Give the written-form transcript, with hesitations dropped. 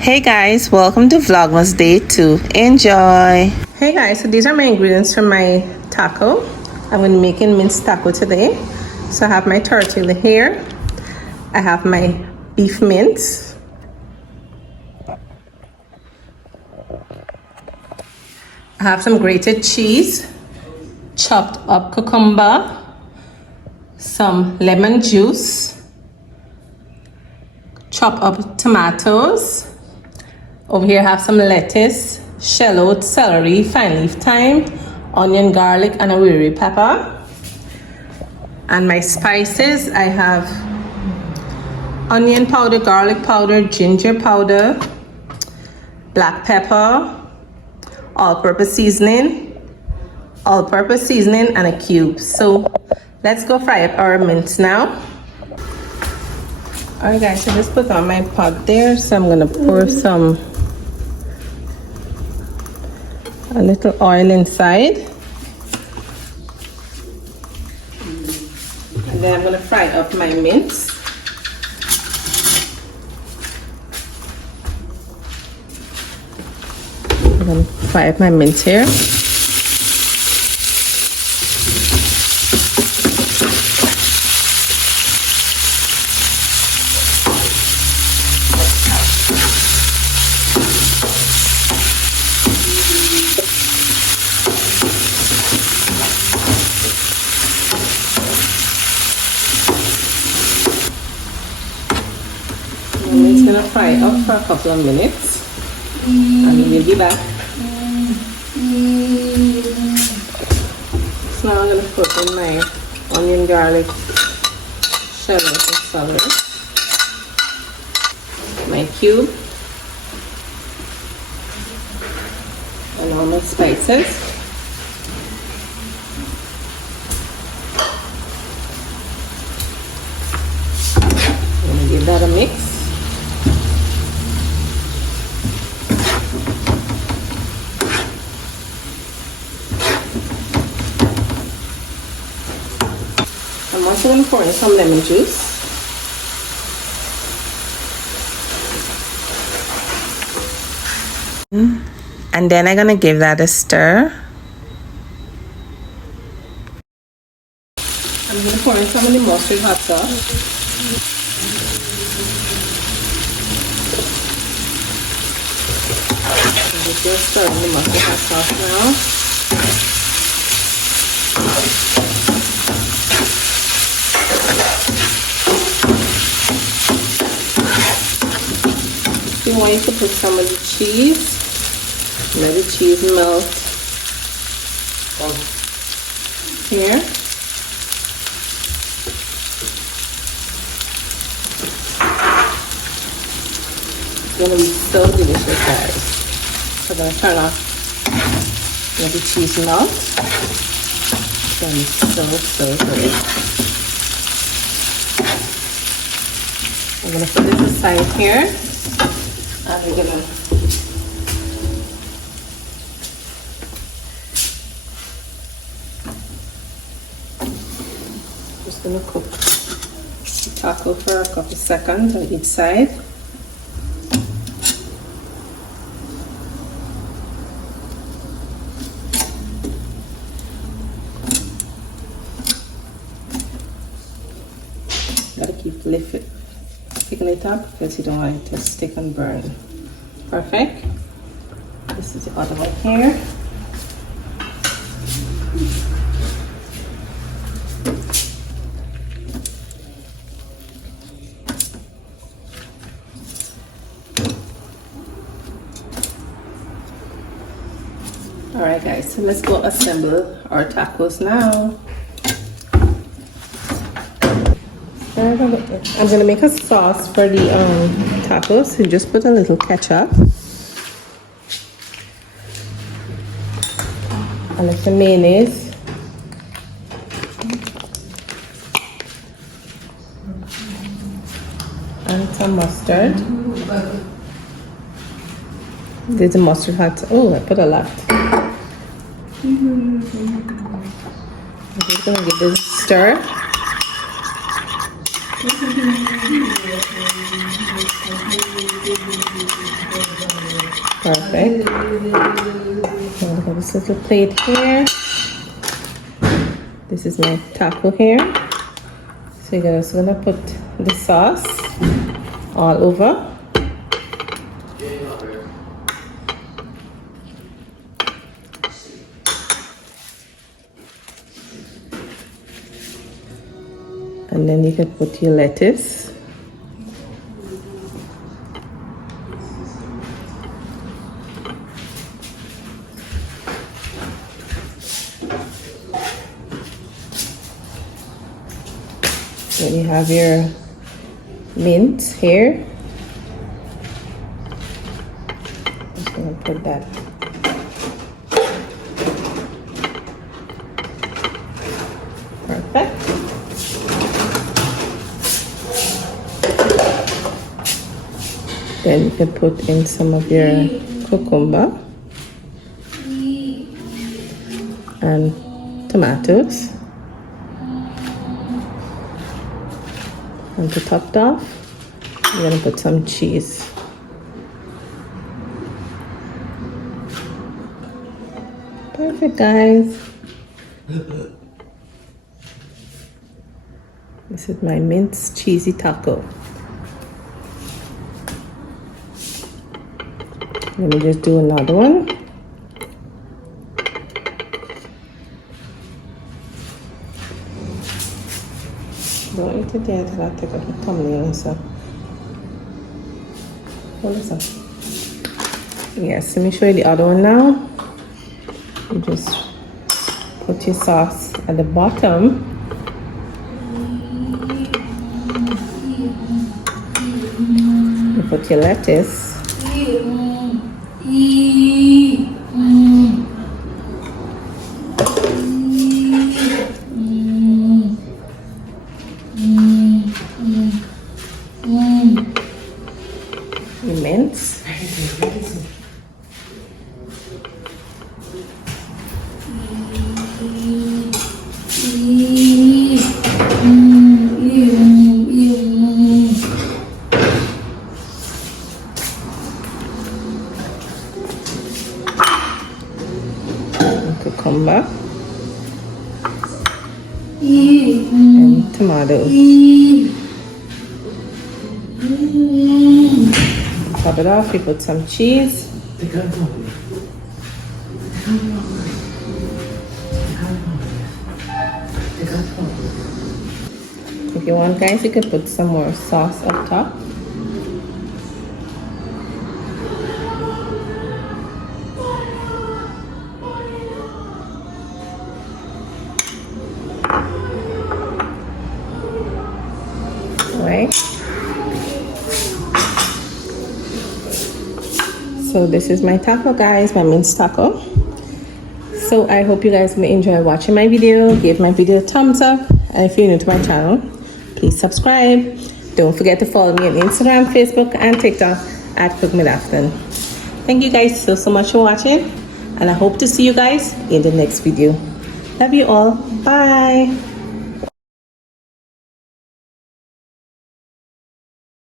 Hey guys, welcome to Vlogmas Day 2. Enjoy! Hey guys, so these are my ingredients for my taco. I'm going to be making minced taco today. So I have my tortilla here. I have my beef mince. I have some grated cheese, chopped up cucumber, some lemon juice, chop up tomatoes. Over here I have some lettuce, shallot, celery, fine leaf thyme, onion, garlic, and a wiri pepper. And my spices, I have onion powder, garlic powder, ginger powder, black pepper, all-purpose seasoning, and a cube. So let's go fry up our mince now. Alright guys, so just put on my pot there. So I'm gonna pour a little oil inside. And then I'm gonna fry up my mince. I'm gonna fry up my mince here. It's gonna fry up for a couple of minutes and we'll be back. So now I'm gonna put in my onion, garlic, shallot, and celery, my cube, and all my spices. I'm gonna give that a mix. I'm also going to pour in some lemon juice. And then I'm going to give that a stir. I'm going to pour in some of the mustard hot sauce. I'm just going to stir in the mustard hot sauce now. You want to put some of the cheese, let the cheese melt here. It's going to be so delicious, guys. So I'm going to turn off, let the cheese melt. It's going to be so good. I'm going to put this aside here. And we're gonna just gonna cook the taco for a couple seconds on each side. Gotta keep picking it up because you don't want it to stick and burn. Perfect. This is the other one here. Alright guys, so let's go assemble our tacos now. I'm gonna make a sauce for the tacos. So just put a little ketchup, a little mayonnaise, and some mustard. There's a mustard hot. Oh, I put a lot. I'm just gonna give this a stir. Perfect. So look at this little plate here. This is my taco here. So you're just gonna put the sauce all over. And then you can put your lettuce. Then you have your mint here. Just gonna put that. Perfect. Then you can put in some of your cucumber and tomatoes. And to top it off, we're gonna put some cheese. Perfect, guys. This is my minced cheesy taco. Let me just do another one. Don't eat it yet, I'll take out the thumbnail and stuff. What is that? Yes, let me show you the other one now. You just put your sauce at the bottom. You put your lettuce. Mince. Cucumber and tomatoes. Top it off, you put some cheese. If you want, guys, you could put some more sauce up top. Right. So this is my taco, guys, my minced taco. So I hope you guys may enjoy watching my video. Give my video a thumbs up, and if you're new to my channel, please subscribe. Don't forget to follow me on Instagram, Facebook, and TikTok at cookingwithafton. Thank you guys so much for watching, and I hope to see you guys in the next video. Love you all. Bye.